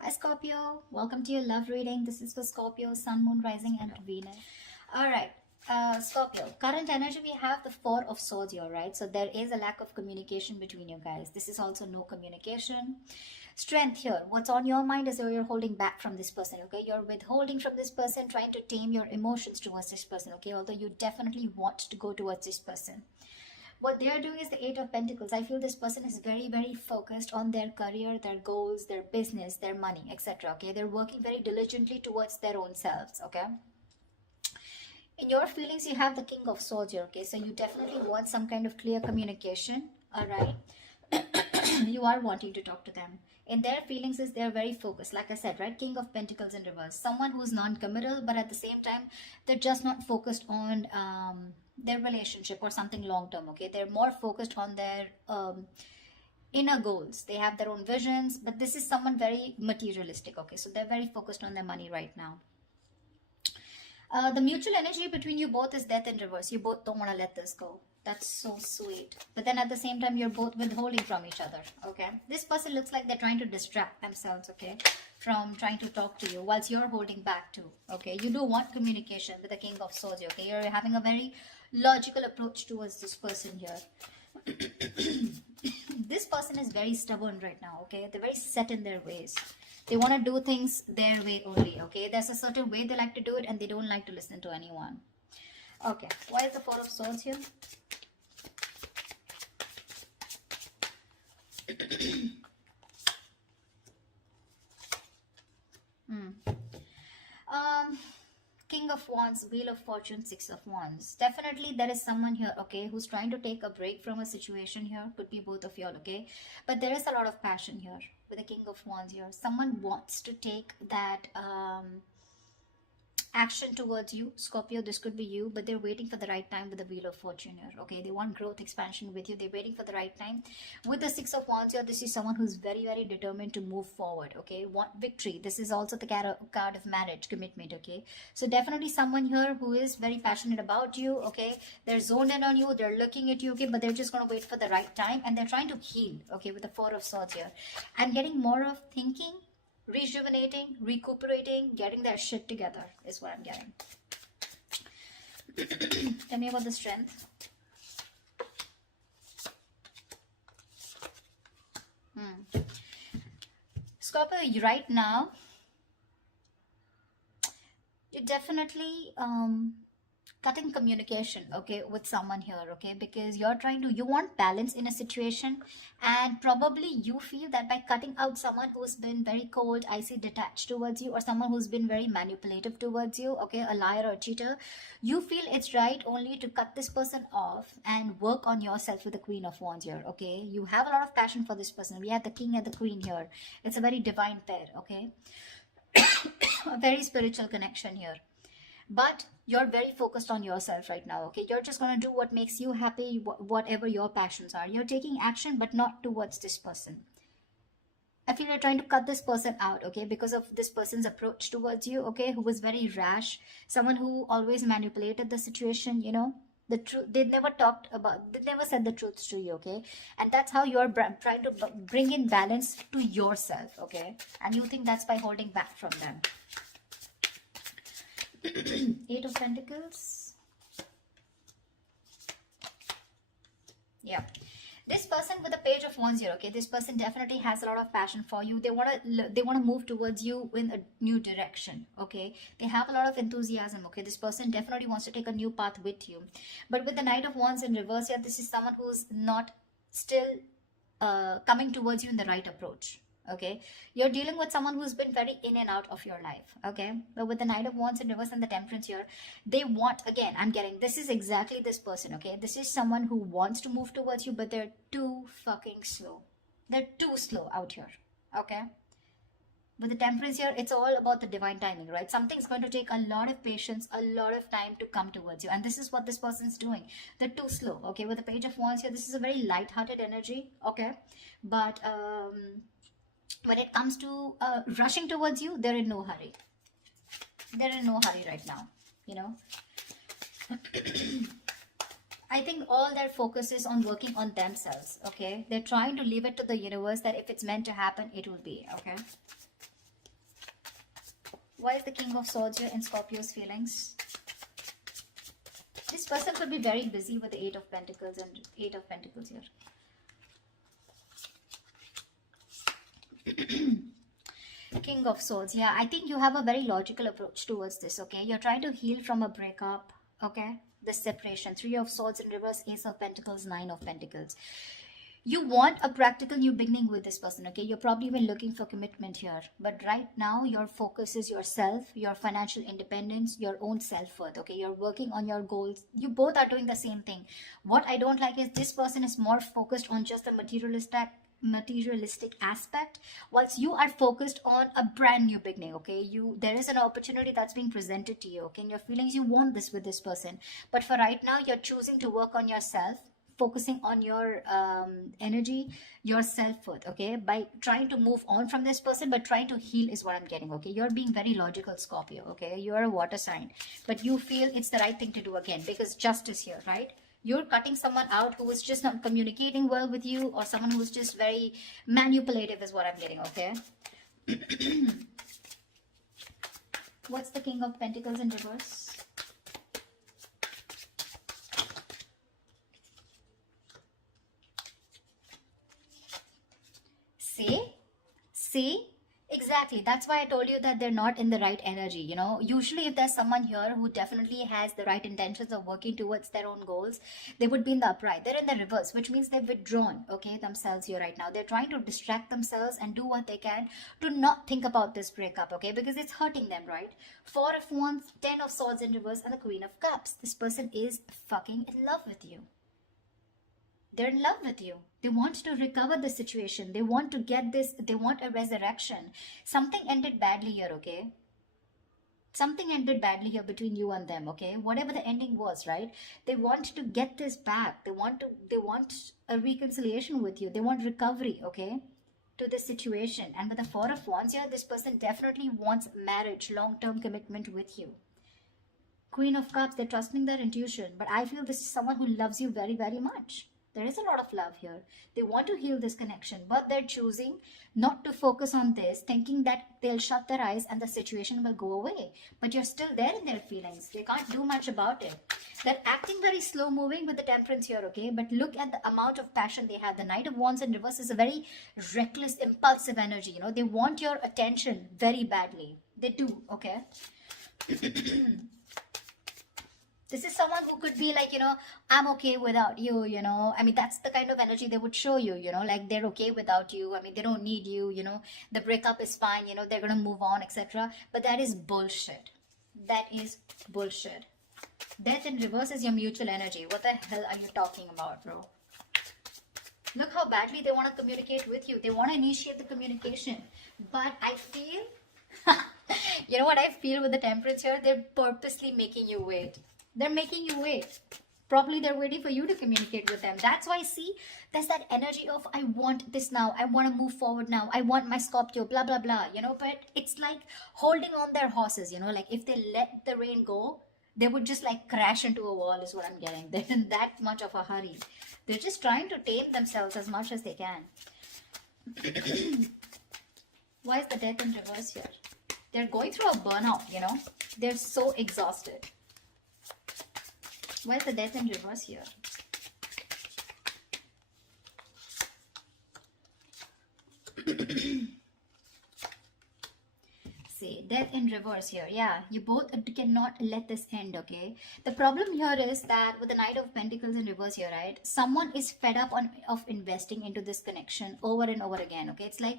Hi Scorpio, welcome to your love reading. This is for Scorpio, Sun, Moon, Rising and Venus. Alright, Scorpio, current energy we have the Four of Swords here, right? So there is a lack of communication between you guys. This is also no communication. Strength here, what's on your mind is you're holding back from this person, okay? You're withholding from this person, trying to tame your emotions towards this person, okay? Although you definitely want to go towards this person. What they are doing is the Eight of Pentacles. I feel this person is very, very focused on their career, their goals, their business, their money, etc. Okay, they're working very diligently towards their own selves. Okay, in your feelings you have the King of Swords here. Okay, so you definitely want some kind of clear communication. All right. You are wanting to talk to them. In their feelings is they're very focused, like I said, right? King of Pentacles in reverse, someone who's non-committal, but at the same time they're just not focused on their relationship or something long term. Okay, they're more focused on their inner goals. They have their own visions, but this is someone very materialistic. Okay, so they're very focused on their money right now. The mutual energy between you both is death in reverse. You both don't want to let this go. That's so sweet. But then at the same time, you're both withholding from each other. Okay. This person looks like they're trying to distract themselves, okay, from trying to talk to you whilst you're holding back too. Okay. You do want communication with the King of Swords. Okay. You're having a very logical approach towards this person here. This person is very stubborn right now. Okay. They're very set in their ways. They want to do things their way only, okay? There's a certain way they like to do it and they don't like to listen to anyone. Okay, why is the Four of Swords here? King of Wands, Wheel of Fortune, Six of Wands. Definitely there is someone here, okay, who's trying to take a break from a situation here. Could be both of y'all, okay? But there is a lot of passion here with the King of Wands here. Someone wants to take that action towards you, Scorpio. This could be you, but they're waiting for the right time with the Wheel of Fortune here. Okay, they want growth, expansion with you. They're waiting for the right time with the Six of Wands here. This is someone who's very, very determined to move forward. Okay, want victory. This is also the card of marriage, commitment. Okay, so definitely someone here who is very passionate about you. Okay, they're zoned in on you, they're looking at you. Okay, but they're just going to wait for the right time and they're trying to heal. Okay, with the Four of Swords here. I'm getting more of thinking, rejuvenating, recuperating, getting their shit together is what I'm getting. Tell me about the Strength. Scorpio, right now, you definitely cutting communication, okay, with someone here, okay, because you want balance in a situation, and probably you feel that by cutting out someone who's been very cold, icy, detached towards you, or someone who's been very manipulative towards you, okay, a liar or a cheater, you feel it's right only to cut this person off and work on yourself with the Queen of Wands here. Okay, you have a lot of passion for this person. We have the King and the Queen here. It's a very divine pair. Okay, a very spiritual connection here, but you're very focused on yourself right now. Okay, you're just going to do what makes you happy, whatever your passions are. You're taking action, but not towards this person. I feel you're trying to cut this person out, okay, because of this person's approach towards you, okay, who was very rash, someone who always manipulated the situation, you know, the truth. They never said the truth to you, okay, and that's how you're trying to bring in balance to yourself, okay, and you think that's by holding back from them. Eight of Pentacles. Yeah, this person with the Page of Wands here, okay, this person definitely has a lot of passion for you. They want to move towards you in a new direction. Okay, they have a lot of enthusiasm. Okay, this person definitely wants to take a new path with you. But with the Knight of Wands in reverse here, this is someone who's not still coming towards you in the right approach. Okay, you're dealing with someone who's been very in and out of your life. Okay, but with the Knight of Wands in reverse and the Temperance here, they want, again, I'm getting, this is exactly this person. Okay, this is someone who wants to move towards you, but they're too fucking slow. They're too slow out here. Okay, with the Temperance here, it's all about the divine timing, right? Something's going to take a lot of patience, a lot of time to come towards you, and this is what this person's doing. They're too slow. Okay, with the Page of Wands here, this is a very light-hearted energy. Okay, but when it comes to rushing towards you, they're in no hurry. They're in no hurry right now, you know. I think all their focus is on working on themselves, okay? They're trying to leave it to the universe that if it's meant to happen, it will be, okay? Why is the King of Swords here in Scorpio's feelings? This person could be very busy with the Eight of Pentacles and Eight of Pentacles here. King of Swords. Yeah, I think you have a very logical approach towards this, okay? You're trying to heal from a breakup, okay? The separation. Three of Swords in reverse, Ace of Pentacles, Nine of Pentacles. You want a practical new beginning with this person, okay? You're probably even looking for commitment here. But right now, your focus is yourself, your financial independence, your own self-worth, okay? You're working on your goals. You both are doing the same thing. What I don't like is this person is more focused on just the materialistic aspect, whilst you are focused on a brand new beginning, okay? There is an opportunity that's being presented to you, okay? In your feelings, you want this with this person. But for right now, you're choosing to work on yourself, focusing on your energy, your self-worth, okay, by trying to move on from this person, but trying to heal is what I'm getting, okay? You're being very logical, Scorpio, okay? You're a water sign, but you feel it's the right thing to do again, because justice here, right? You're cutting someone out who is just not communicating well with you, or someone who's just very manipulative is what I'm getting, okay? What's the King of Pentacles in reverse? See, exactly. That's why I told you that they're not in the right energy. You know, usually if there's someone here who definitely has the right intentions of working towards their own goals, they would be in the upright. They're in the reverse, which means they've withdrawn, okay, themselves here right now. They're trying to distract themselves and do what they can to not think about this breakup, okay, because it's hurting them, right? Four of Wands, Ten of Swords in reverse, and the Queen of Cups. This person is fucking in love with you. They're in love with you. They want to recover the situation. They want to get this. They want a resurrection. Something ended badly here, okay? Something ended badly here between you and them, okay? Whatever the ending was, right? They want to get this back. They want a reconciliation with you. They want recovery, okay, to the situation. And with the Four of Wands here, this person definitely wants marriage, long-term commitment with you. Queen of Cups, they're trusting their intuition. But I feel this is someone who loves you very, very much. There is a lot of love here. They want to heal this connection, but they're choosing not to focus on this, thinking that they'll shut their eyes and the situation will go away. But you're still there in their feelings. They can't do much about it. They're acting very slow moving with the Temperance here, okay? But look at the amount of passion they have. The Knight of Wands in reverse is a very reckless, impulsive energy. You know, they want your attention very badly. They do, okay? This is someone who could be like, you know, I'm okay without you, you know. I mean, that's the kind of energy they would show you, you know, like they're okay without you. I mean, they don't need you, you know. The breakup is fine, you know, they're going to move on, etc. But that is bullshit. That is bullshit. Death in reverse is your mutual energy. What the hell are you talking about, bro? Look how badly they want to communicate with you. They want to initiate the communication. But I feel, you know what I feel with the Temperance here? They're purposely making you wait. They're making you wait. Probably they're waiting for you to communicate with them. That's why, see, there's that energy of, I want this now. I want to move forward now. I want my Scorpio, blah, blah, blah. You know, but it's like holding on their horses, you know, like if they let the rain go, they would just like crash into a wall is what I'm getting. They're in that much of a hurry. They're just trying to tame themselves as much as they can. Why is the Death in reverse here? They're going through a burnout, you know. They're so exhausted. Why is the Death in reverse here? See, Death in reverse here. Yeah, you both cannot let this end, okay? The problem here is that with the Knight of Pentacles in reverse here, right? Someone is fed up of investing into this connection over and over again, okay? It's like,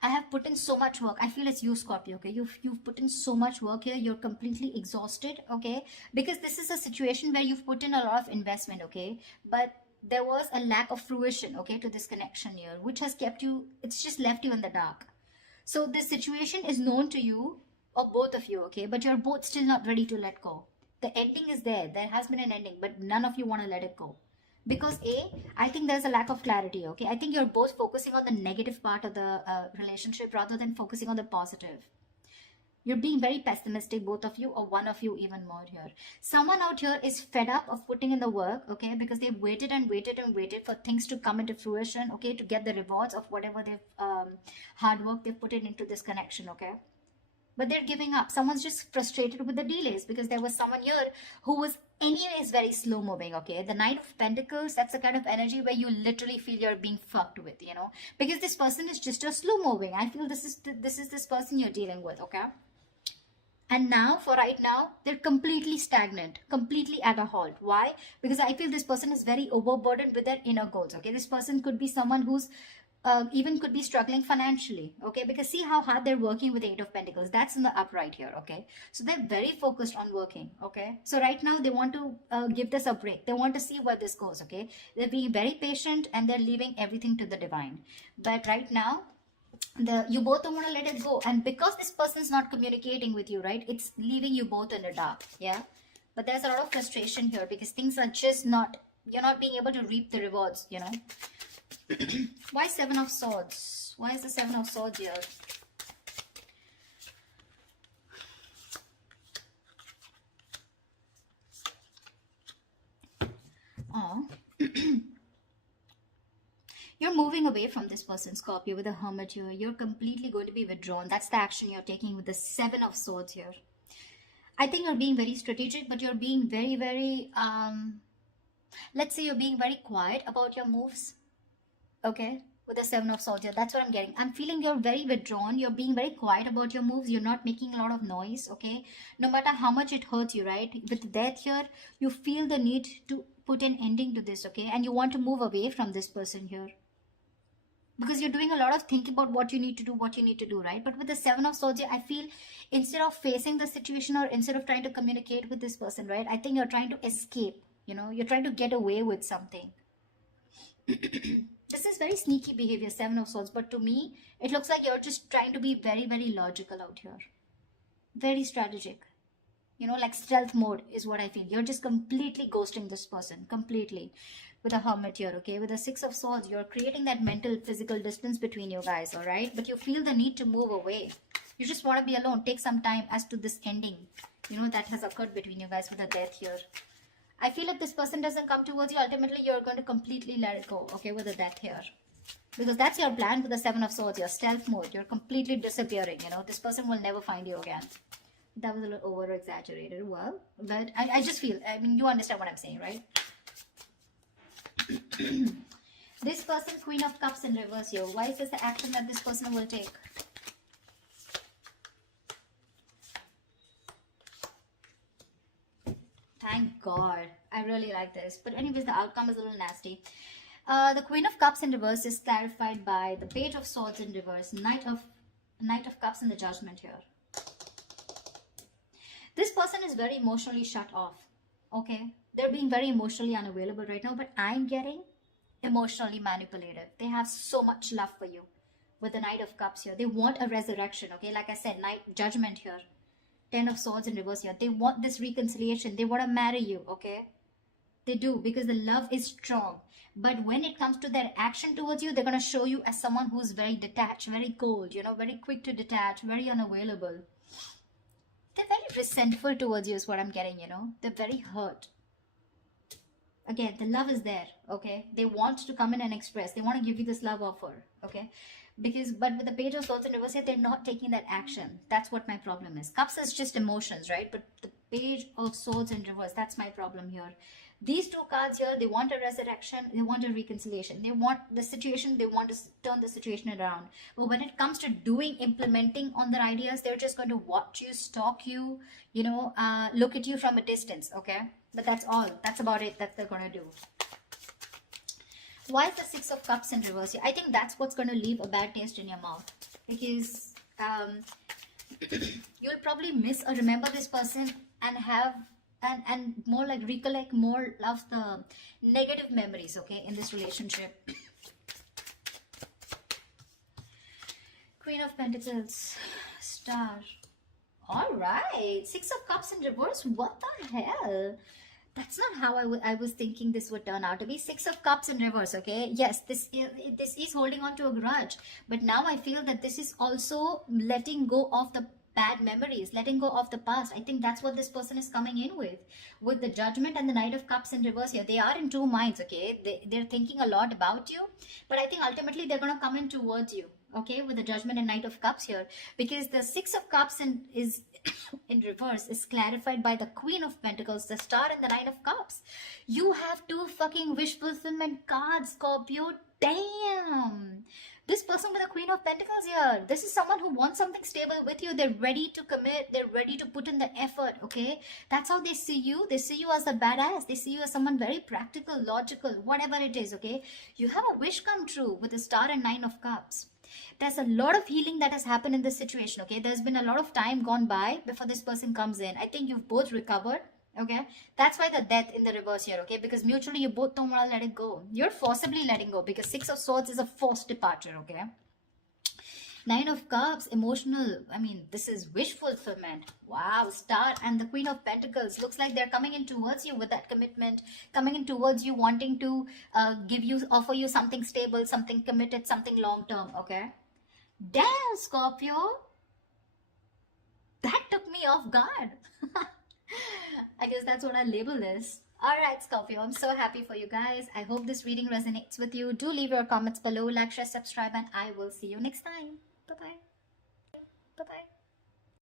I have put in so much work. I feel it's you, Scorpio, okay? You've put in so much work here. You're completely exhausted, okay? Because this is a situation where you've put in a lot of investment, okay? But there was a lack of fruition, okay, to this connection here, which has kept you, it's just left you in the dark. So this situation is known to you, or both of you, okay? But you're both still not ready to let go. The ending is there. There has been an ending, but none of you want to let it go. Because I think there's a lack of clarity, okay? I think you're both focusing on the negative part of the relationship rather than focusing on the positive. You're being very pessimistic, both of you, or one of you even more here. Someone out here is fed up of putting in the work, okay? Because they've waited and waited and waited for things to come into fruition, okay? To get the rewards of whatever they've, hard work they've put into this connection, okay? but they're giving up. Someone's just frustrated with the delays because there was someone here who was anyways very slow moving. Okay, the Knight of Pentacles, that's the kind of energy where you literally feel you're being fucked with, you know, because this person is just a slow moving. I feel this is this person you're dealing with. Okay, and now, for right now, they're completely stagnant, completely at a halt. Why? Because I feel this person is very overburdened with their inner goals. Okay, this person could be someone who's even could be struggling financially. Okay, because see how hard they're working with the Eight of Pentacles. That's in the upright here. Okay, so they're very focused on working. Okay, so right now they want to give this a break. They want to see where this goes. Okay, they're being very patient and they're leaving everything to the divine. But right now, you both don't want to let it go, and because this person's not communicating with you, right, it's leaving you both in the dark. Yeah, but there's a lot of frustration here because things are just not, you're not being able to reap the rewards, you know. Why Seven of Swords? Why is the Seven of Swords here? Oh. You're moving away from this person, Scorpio, with the Hermit here. You're completely going to be withdrawn. That's the action you're taking with the Seven of Swords here. I think you're being very strategic, but you're being very, very, let's say you're being very quiet about your moves. Okay, with the Seven of Swords here. That's what I'm getting. I'm feeling you're very withdrawn. You're being very quiet about your moves. You're not making a lot of noise. Okay, no matter how much it hurts you, right? With Death here, you feel the need to put an ending to this. Okay, and you want to move away from this person here, because you're doing a lot of thinking about what you need to do, right? But with the Seven of Swords, I feel instead of facing the situation or instead of trying to communicate with this person, right, I think you're trying to escape, you know, you're trying to get away with something. This is very sneaky behavior, Seven of Swords, but to me, it looks like you're just trying to be very, very logical out here. Very strategic. You know, like stealth mode is what I feel. You're just completely ghosting this person, completely. With a Hermit here, okay? With a Six of Swords, you're creating that mental, physical distance between you guys, all right? But you feel the need to move away. You just want to be alone. Take some time as to this ending, you know, that has occurred between you guys with the Death here. I feel if this person doesn't come towards you, ultimately you're going to completely let it go, okay, with the Death here. Because that's your plan with the Seven of Swords, your stealth mode. You're completely disappearing, you know. This person will never find you again. That was a little over-exaggerated. Well, but I just feel, I mean, you understand what I'm saying, right? This person, Queen of Cups in reverse here. Why is this the action that this person will take? Thank God. I really like this. But anyways, the outcome is a little nasty. The Queen of Cups in reverse is clarified by the Page of Swords in reverse, Knight of Cups in the Judgment here. This person is very emotionally shut off. Okay, they're being very emotionally unavailable right now, but I'm getting emotionally manipulative. They have so much love for you with the Knight of Cups here. They want a resurrection. Okay, like I said, Judgment here, Ten of Swords in reverse here. They want this reconciliation. They want to marry you. Okay, they do, because the love is strong. But when it comes to their action towards you, they're going to show you as someone who's very detached, very cold, you know, very quick to detach, very unavailable. They're very resentful towards you is what I'm getting, you know. They're very hurt. Again, the love is there, okay? They want to come in and express. They want to give you this love offer, okay? But with the Page of Swords in reverse, they're not taking that action. That's what my problem is. Cups is just emotions, right? But the Page of Swords in reverse, that's my problem here. These two cards here, they want a resurrection, they want a reconciliation, they want the situation, they want to turn the situation around. But when it comes to implementing on their ideas, they're just going to watch you, stalk you, you know, look at you from a distance, okay? But that's all. That's about it that they're going to do. Why is the Six of Cups in reverse? I think that's what's going to leave a bad taste in your mouth. Because you'll probably miss or remember this person and have and more like recollect more of the negative memories, okay, in this relationship. Queen of Pentacles, Star. All right, Six of Cups in reverse. What the hell? That's not how I was thinking this would turn out to be. Six of Cups in reverse, okay? Yes, this is holding on to a grudge. But now I feel that this is also letting go of the bad memories, letting go of the past. I think that's what this person is coming in with. With the Judgment and the Knight of Cups in reverse here. They are in two minds, okay? They're thinking a lot about you. But I think ultimately they're going to come in towards you. okay, with the Judgment and Knight of Cups here, because the Six of Cups is in reverse is clarified by the Queen of Pentacles, the Star, and the Nine of Cups. You have two fucking wish fulfillment cards, Scorpio. Damn. This person with the Queen of Pentacles here, this is someone who wants something stable with you. They're ready to commit. They're ready to put in the effort, okay? That's how they see you. They see you as a badass. They see you as someone very practical, logical, whatever it is, okay? You have a wish come true with the Star and Nine of Cups. There's a lot of healing that has happened in this situation, okay? There's been a lot of time gone by before this person comes in. I think you've both recovered, okay? That's why the Death in the reverse here, okay? Because mutually you both don't want to let it go. You're forcibly letting go because Six of Swords is a forced departure, okay? Nine of Cups, emotional. I mean, this is wish fulfillment. Wow, Star and the Queen of Pentacles. Looks like they're coming in towards you with that commitment. Coming in towards you, wanting to offer you something stable, something committed, something long-term, okay? Damn, Scorpio. That took me off guard. I guess that's what I label this. Alright, Scorpio, I'm so happy for you guys. I hope this reading resonates with you. Do leave your comments below, like, share, subscribe, and I will see you next time. Bye-bye. Bye-bye.